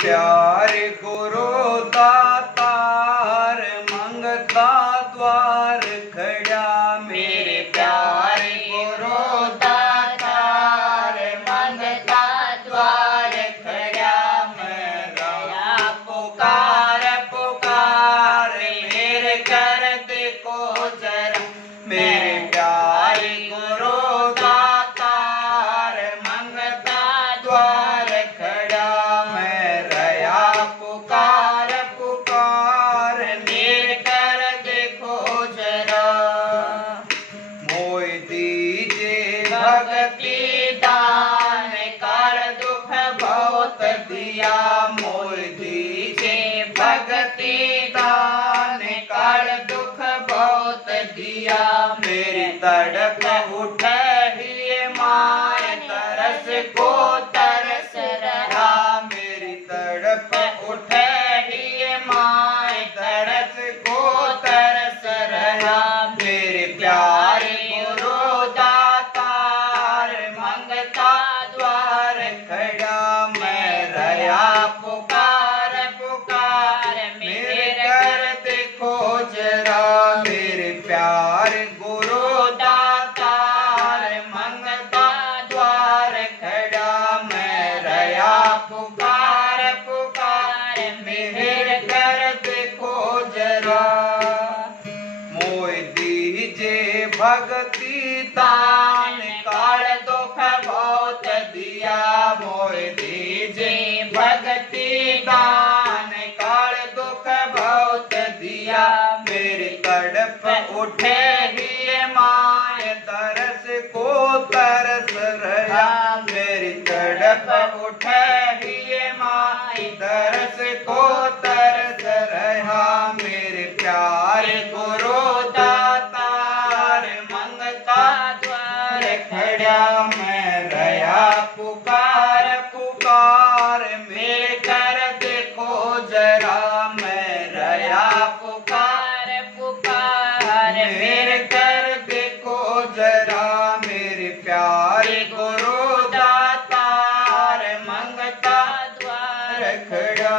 प्यारे गुरु दातार मंगता द्वार खड़ा। मेरे प्यारे गुरु दातार मंगता द्वार खड़ा। मेरा पुकार पुकार मेरे कर देखो जरा। मेरे प्यारे गुरु दातार मंगता द्वार खड़ा। मैं रया पुकार पुकार मेरे कर देखो जरा। मोय दीजे भक्ति दान कर दुख बहुत दिया। मोय दीजे भक्ति दान कर दुख बहुत दिया। मेरी तड़प उठे ही माय तरस को तरस रहा। मेरी तड़प उठे ही माय तरस को तरस रहा। मेरे प्यारे गुरु दातार मंगता द्वार खड़ा। मैं रया पुकार पुकार मेरे कर देखो जरा। मेरे प्यारे गुरु दातार मंगता द्वार खड़ा। मैं रया पुकार पुकार मेरे कर देखो जरा। मोय दीजे भक्ति दान काल दुख बहुत दिया। मोय दीजे भक्ति दान काल दुख बहुत दिया। मेरी तड़प उठे ही माय तरस को तरस रहा। मेरी तड़प उठे ही माय तरस को तरस रहा। मेरे प्यारे गुरु दातार मंगता द्वार खड़ा। मैं रया पुकार पुकार मेरे कर देखो जरा। मैं रया पुकार पुकार मेरे कर देखो जरा। मेरे प्यारे गुरु दातार मंगता द्वार खड़ा।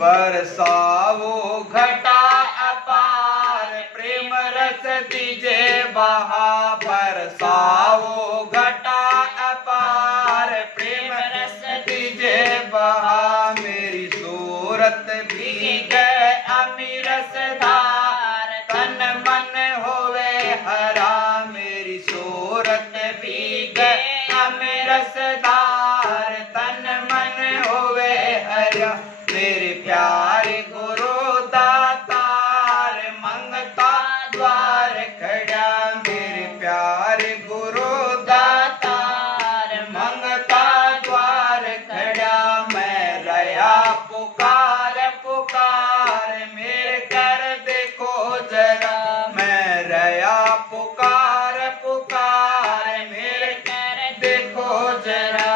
बरसाओ घटा अपार प्रेम रस दीजे बहा। बरसाओ घटा अपार प्रेम रस दीजे बहा। मेरी सूरत भीगे अमीरस धार तन मन होवे हरा। मेरी सूरत भीगे अमीरस धार तन मन होवे हरा। मेरे प्यारे गुरु दातार मंगता द्वार खड़ा। मेरे प्यारे गुरु दातार मंगता द्वार खड़ा। मैं रया पुकार पुकार मेरे कर देखो जरा। मैं रया पुकार पुकार मेरे कर देखो जरा।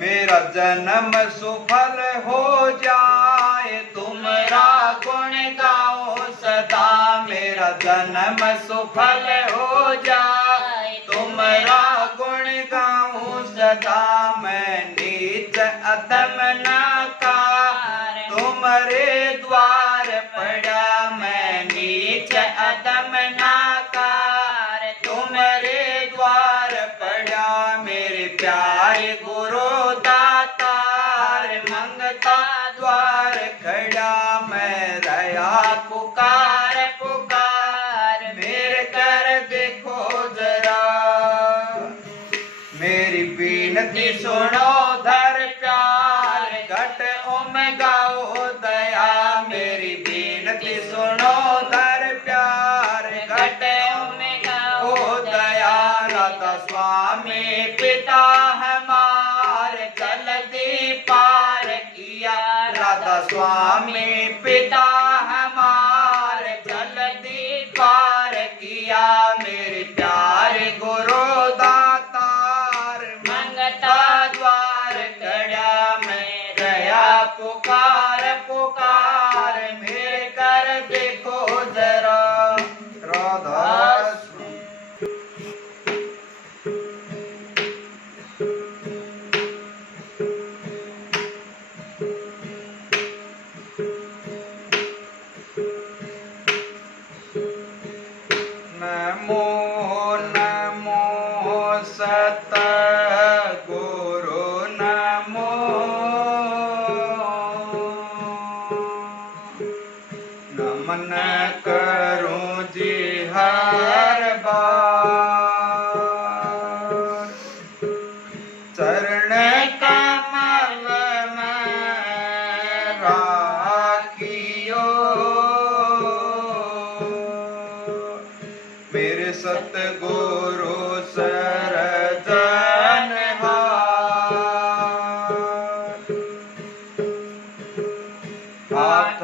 मेरा जन्म सुफल हो जाए तुम्हारा गुण गाओ सदा। मेरा जन्म सुफल हो जाए तुम्हारा गुण गाओ सदा। मैं नीच अधम नाकार तुम्हारे द्वार पड़ा। मैं नीच अधम नाकार तुम्हारे द्वार पड़ा। मेरे प्यारे गुरु दातार मंगता द्वार खड़ा। मैं रया पुकार पुकार मेरे कर देखो जरा। मेरी बीनती सुनो धर प्यार घट ओम गाओ दया। मेरी बीनती सुनो धर प्यार घट ओम गाओ दया। राधा स्वामी पिता हमार जल्दी पार किया। राधा स्वामी पिता हमार जल्दी पार किया। मेरे प्यारे गुरु दातार मंगता द्वार खड़ा। मैं रया पुकार पुकार मेरे कर देखो जरा। राधा सत गुरु नमो नमन करूं जी हर बार चरण कमल में राखियो मेरे सतगुरु सरजनहार हाथ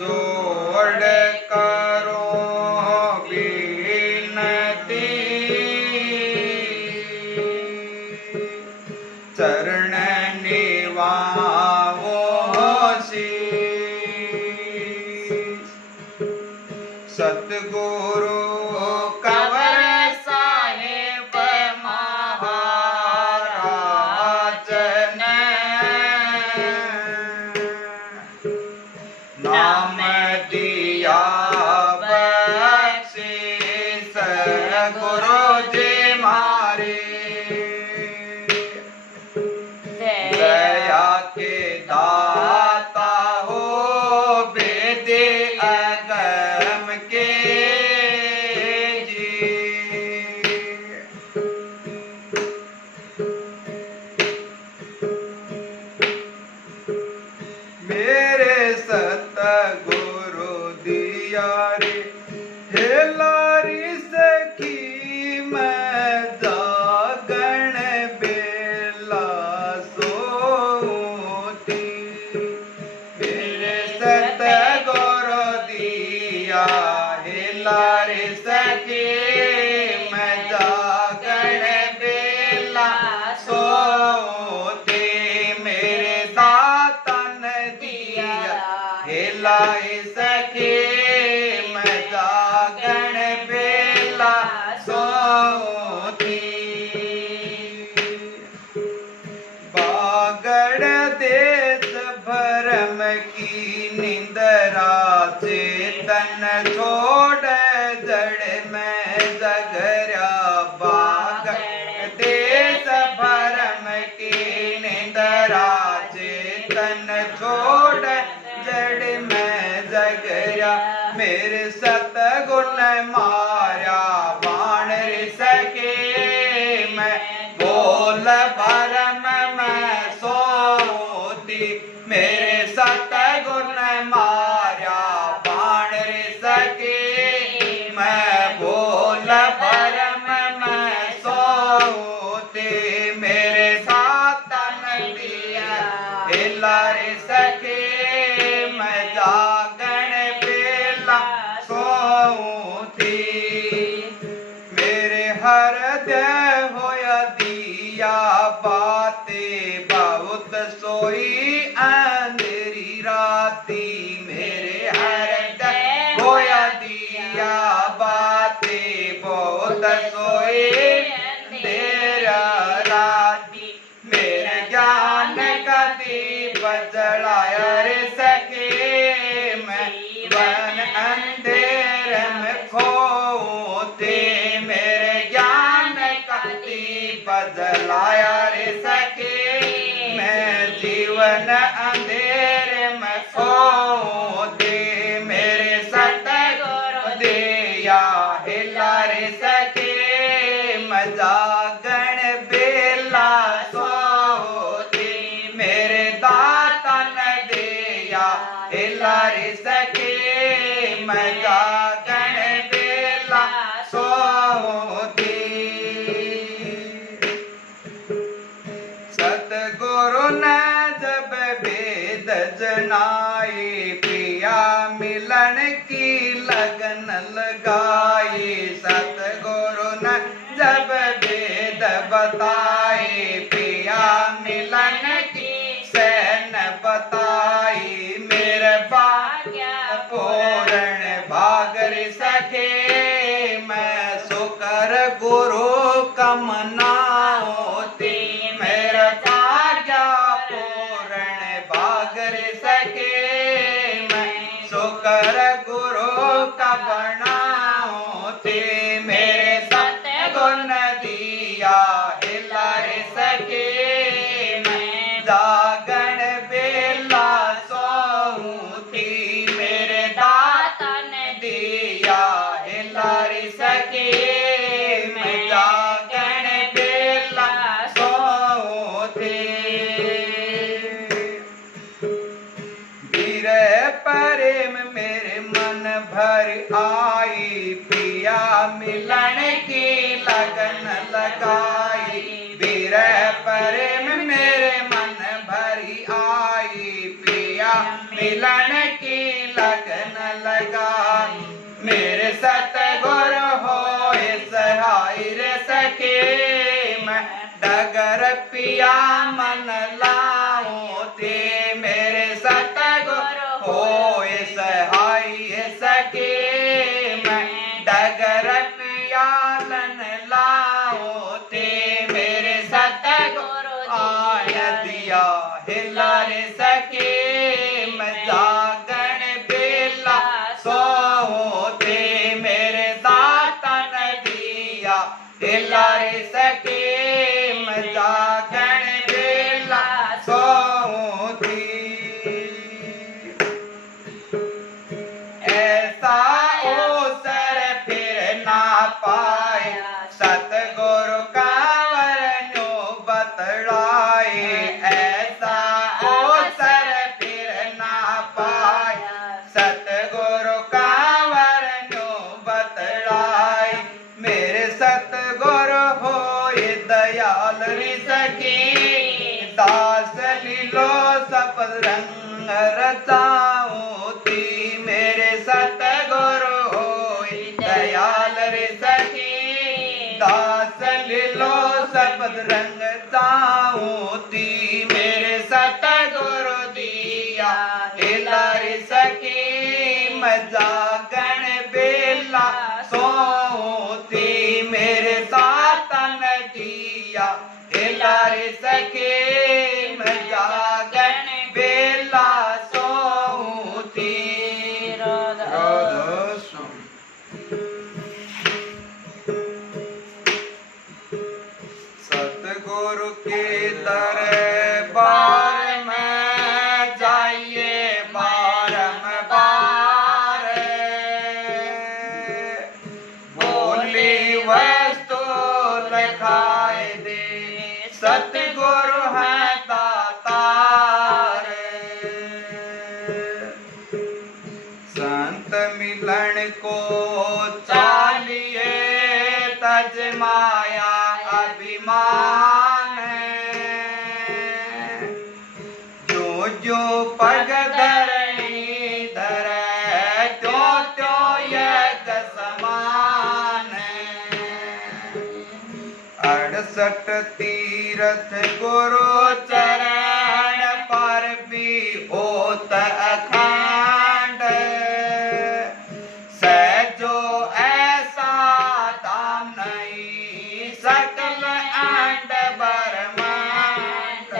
जोड़ करो विनती चरण निवाओ शीश सतगुरु कंवर साहिब महाराज ने नाम दिया बख्शीश गुरु जी मारे दया के दाता हो बेदे अगम के जी मेरे सतगुरु दिया रे हे लारी सखी मैं जागण बेला सोती मेरे सतगुरु दिया हे लारी सखी मैं जागण बेला सोती मेरे दातन दिया हे लाई सखी मैं जागण बेला सोती बागड़ देश भरम की निंदरा चेतन छोड़ जड़ में जगरा बागड़ देश भरम की निंदरा चेतन छोड़ जड़ में जगरा मेरे सतगुण मारा बाण रे सके मैं बोल भरम में सोती मेरे सतगुण मारा बाण रे सके मैं बोल भरम में सोती मेरे सातन दिया हिला रे सके मैं जागण बेला सोती मेरे हृदय होया दिया बातें बहुत सोई अंधेरी राती मेरे हृदय होया दिया बातें बहुत सोई अंधेरा राती मेरे ज्ञान का दीप जलाया रे सके मैं वन अंधेर में खोते मेरे ज्ञान का दीप जलाया रे सके मैं जीवन अंधेर में खोते मेरे सतगुरु दिया हिला रे सके मैं जागण बेला सोती मेरे दातन दिया हिला रे सके मैं जागण बेला सोती सतगुरु ने जब वेद जनाए पिया मिलन की लगन लगाई सतगुरु ने जब वेद बताए पिया मिलन की सैन बताई मेरे भाग्य पूर्ण भागर सके मैं सुकर गुरु कमनाओती मेरा भाग्य पूर्ण भागर सके मैं सुकर गुरु का बनाओती मेरे सतगुण दिया डगर पिया मन लाऊं ते मेरे सतगुरु होए सहाय सके मैं डगर पिया मन लाऊं ते मेरे सतगुरु आय दिया हिला रे सके मैं जागण बेला सोऊं ते मेरे दातन दिया हिला रे सके मैं जागण बेला सोऊं थी ऐसा अवसर फिर ना पाए सतगुरु का वरनो बतलाए ऐसा अवसर फिर ना पाए सतगुरु का वरनो बतलाए मेरे सतगुरु होए दयाल सके दास लीलो सपद रंग रचाऊं ती मेरे सतगुरु होए दयाल सके दास लीलो सपद रंग चाऊं ती मेरे सतगुरु दिया हिला सके मैं जागण बेला सोऊं ती मेरे सातन दिया हिला सके मैं जागण बेला सोऊं थी सतगुरु के दरबार में जाइए बारंबार बोली वस्तु लिखाए दे सतगुरु है दातार संत मिलन को चालिए तज माया अभिमान जो जो पग धरणी धरे त्यों त्यों यज्ञ समान 68 तीरथ गुरु चरण पर भी होत अखंड सहजो ऐसा दाम नहीं सकल अंड ब्रह्मांड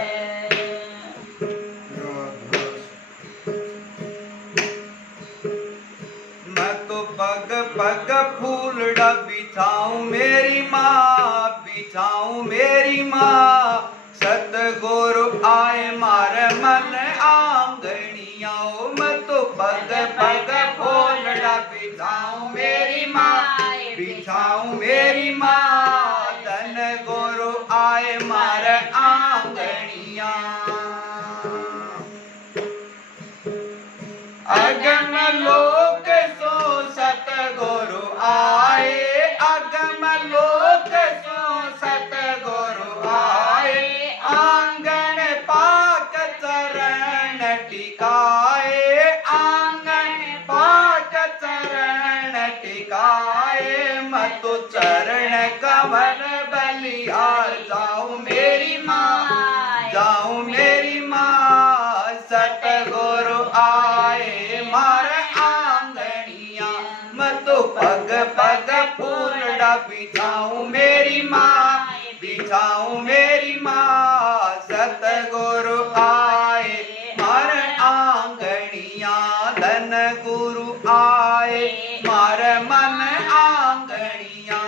मैं तो पग पग फूलड़ा बिछाऊं मेरी माँ बिछाऊं मेरी माँ सतगुरु आए मार मन आंगनिया मैं तो पग पग फूलड़ा बिछाऊं मेरी माँ बिछाऊं मेरी माँ धन गुरु आए मार आंगनिया अगम लोक सो सतगुरु आए अगम लोक सो सतगुरु आए आंगन पाक चरण टिकाए आंगन पाक चरण टिकाए मत चरण कमल बलिहार जाऊं मेरी माँ जाऊं मेरी माँ सतगुरु आए मार आंगनिया मत पग पग फूलड़ा बिछाऊं मेरी माँ बिछाऊं मेरी माँ सतगुरु आए मार आंगनिया धन गुरु आए मार मन आंगनिया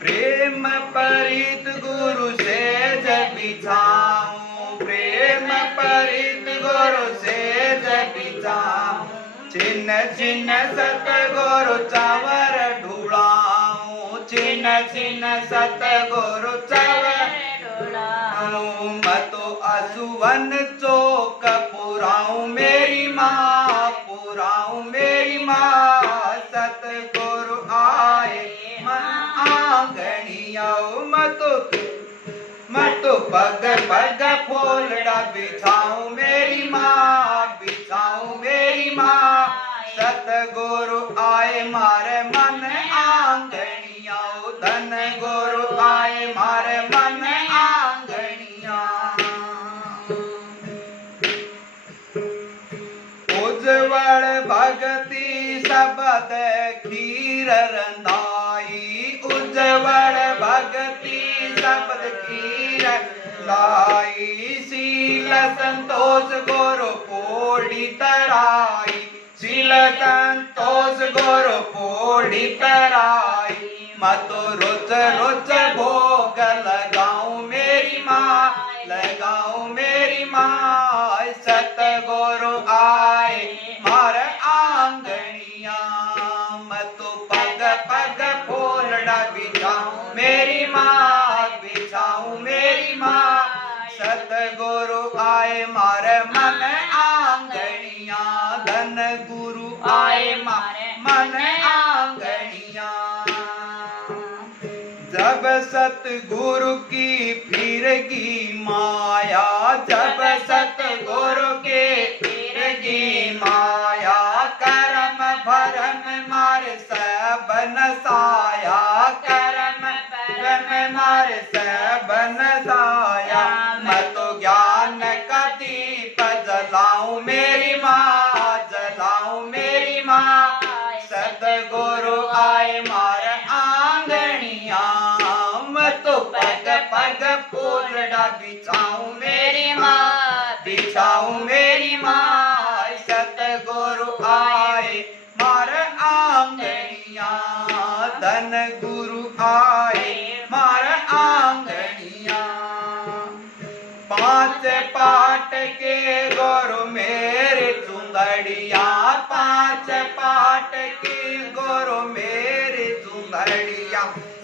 प्रेम परित गुरु से जब बिछाऊं प्रेम परित गुरु से जब बिछाऊं छिन्न छिन्न सतगुरु चावर ढूलाऊं छिन्न छिन्न सतगुरु चावर ढूलाऊं मतो असुवन चौक पुराऊं मेरी माँ पुराऊं मेरी माँ सतगुरु आए मन आंगनिया मतो पग पग फूलड़ा बिछाऊं मेरी माँ बिछाऊं मेरी माँ सतगुरु आए मारे मन आंगनिया धन सबद खीर रंधाई उज्जवल भगति सबद खीर लाई शील संतोष गुरु पोड़ी तराई शील संतोष गुरु पोड़ी तराई मतो रुच रुच भोग लगाऊं मेरी माँ लगाऊं मेरी माँ सतगुरु आए मार आंगनिया मतो पग पग फूलड़ा बिछाऊं मेरी माँ बिछाऊं मेरी माँ सतगुरु आए मार मन आंगनिया धन गुरु आए मारे मन आंगनिया जब सतगुरु की फिरगी माया जब सतगुरु के फिरगी माया कर्म भरम मार सब नसाया कर्म भरम मार सब नसाया मैं तो ज्ञान का दीप जलाऊं मेरी माँ जलाऊं मेरी माँ सतगुरु आए मार आंगनिया मैं तो पग पग फूलड़ा बिछाऊं मेरी माँ बिछाऊं मेरी माँ सतगुरु आए मार आंगनिया धन गुरु आए मार आंगनिया पांच पाट के गुरु मेरे चुंदड़िया पांच पाट के गुरु मेरे चुंदड़िया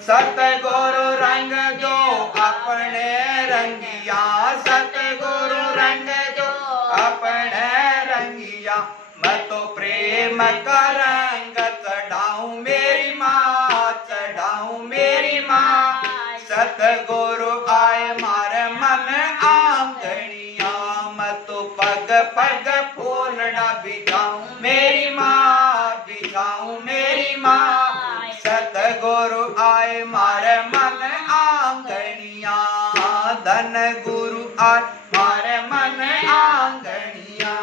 सतगुरु रंग जो अपने रंगिया सतगुरु रंग जो अपने रंगिया मैं तो प्रेम का रंग चढ़ाऊं मेरी माँ चढ़ाऊं मेरी माँ सतगुरु आए मार मन आंगनिया मैं तो पग पग फूलड़ा बिछाऊं मेरी माँ बिछाऊं मेरी माँ सतगुरु आए मार मन आंगनिया धन गुरु आए मार मन आंगनिया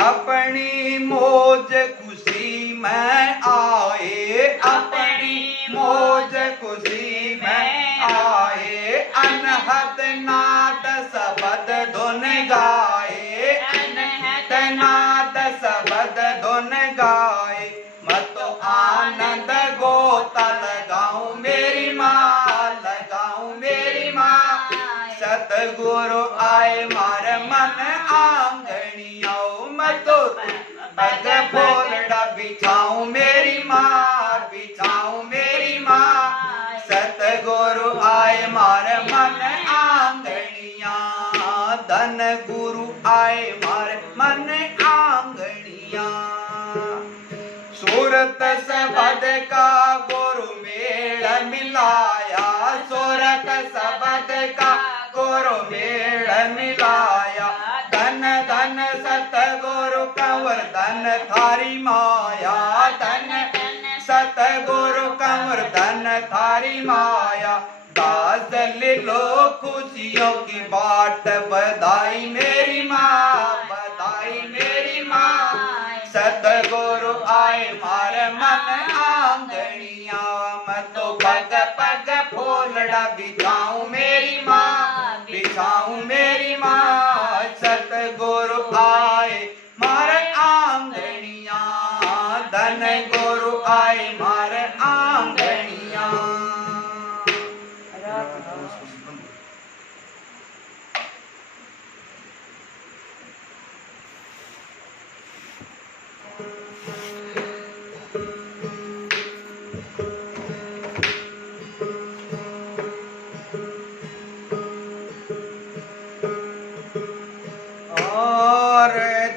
अपनी मौज खुशी में आए अपनी मौज खुशी में आए अनहद नाद सबद धुन गाए अनहद नाद सबद धुन गाए मत आनंद गोता लगाऊं मेरी माँ लगाऊं मेरी माँ सतगुरु आए मार मन आंगनिया मत पग फूलड़ा बिछाऊं मेरी माँ बिछाऊं मेरी माँ सतगुरु आए मार मन आंगनिया धन गुरु आए मार मन आंगनिया सूरत सबद का गुरु मेल मिलाया सूरत सबद का गुरु मेल मिलाया धन धन सतगुरु कंवर धन थारी माया धन सतगुरु कंवर धन थारी माया दास ले लो खुशियों की बाट बधाई मेरी माँ बधाई मेरी माँ सतगुरु आए मार मन आंगनिया मैं तो पग पग फूलड़ा बिछाऊं मेरी माँ बिछाऊं मेरी माँ सतगुरु आए मार आंगनिया धन गुरु आए मार आंगनिया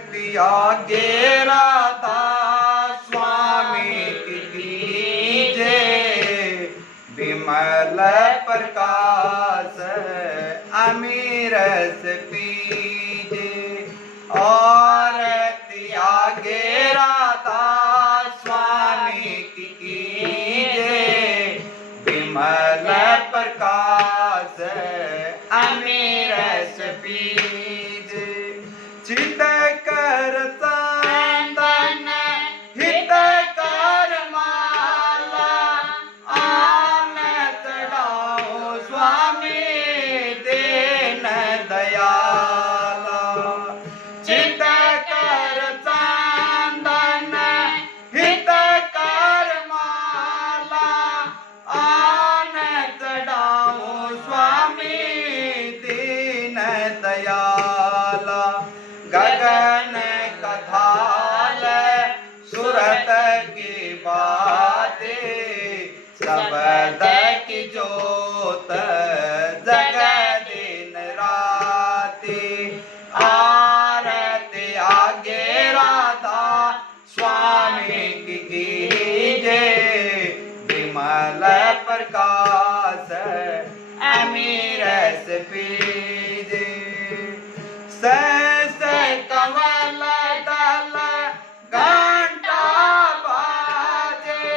त्यागे राधा स्वामी की जय विमल प्रकाश अमीरस पीजे और त्यागे राधा स्वामी की जय विमल प्रकाश अमीरस पीजे चित कर चंदन शब्द की जोत जगह दिन राती। आरती आगे राधा स्वामी की कीजे, विमल प्रकाश अमीर से पीजे। सहस कमल दल घंटा बाजे,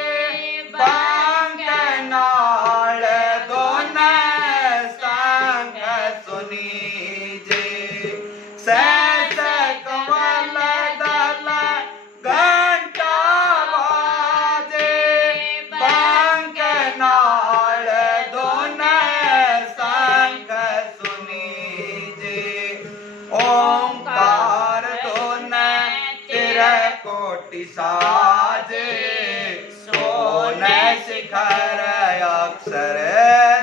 बांग नाल दोन संग सुनीजे। सहस कमल दल घंटा बाजे, बांग नाल दोन संग सुनीजे। ओंकार दोन कोटि साजे, सोन शिखर अक्षर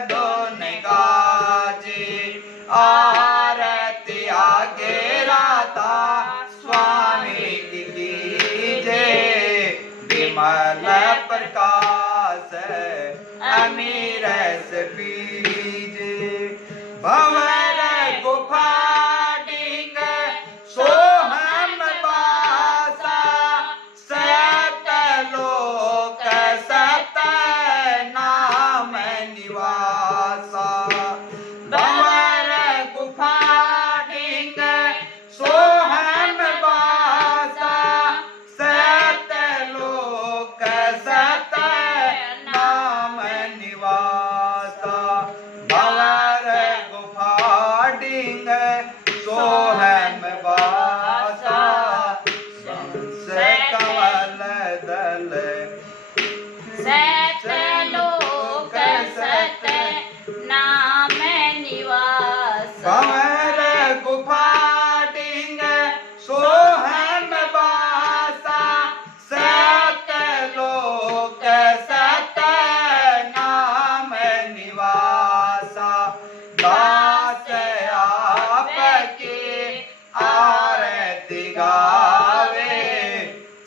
दोन गाजे। आरती आगे राधा स्वामी की कीजे, विमल प्रकाश अमीर से पीजे। भंवर गुफा डिंग सोहम बासा, सतलोक सत नाम निवासा। भंवर गुफा डिंग सोहम बासा, सतलोक सत नाम निवासा। भंवर गुफा डिंग सोहम बासा, हंस कमल दल सतलोक सत नाम निवास। भंवर गुफा डिंग सोहम बासा, सतलोक सत नाम निवासा। दास आपके आरती गावे,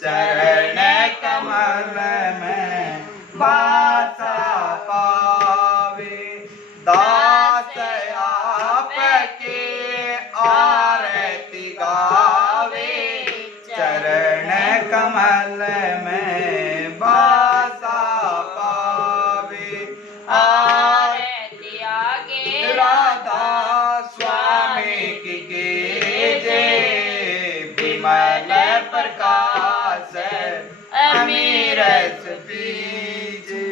चरण कमल में वासा पावे। दास आपके आरती गावे, चरण कमल में वासा पावे। आरती आगे राधा स्वामी की कीजे, विमल प्रकाश अमीर से पीजे।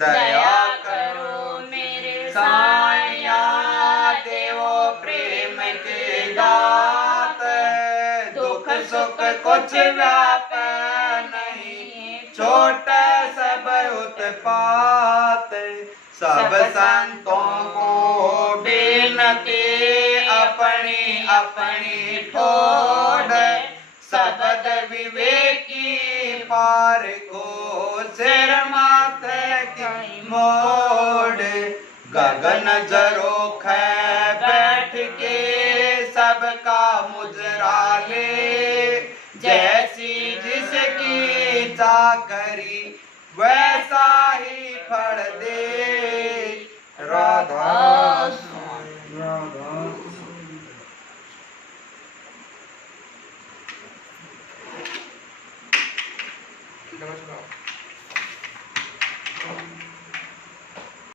दया करो मेरे साया, देवो प्रेम के दात। दुख सुख कुछ व्याप नहीं, छोटा सब उत्पात। सब संतों को बिनती, अपनी अपनी ठोड़। शब्द विवेकी पार को सिर माथे की मोड़। गगन झरोख बैठ के सबका मुजरा ले, जैसी जिसकी चाकरी वैसा ही फल दे। राधा राधा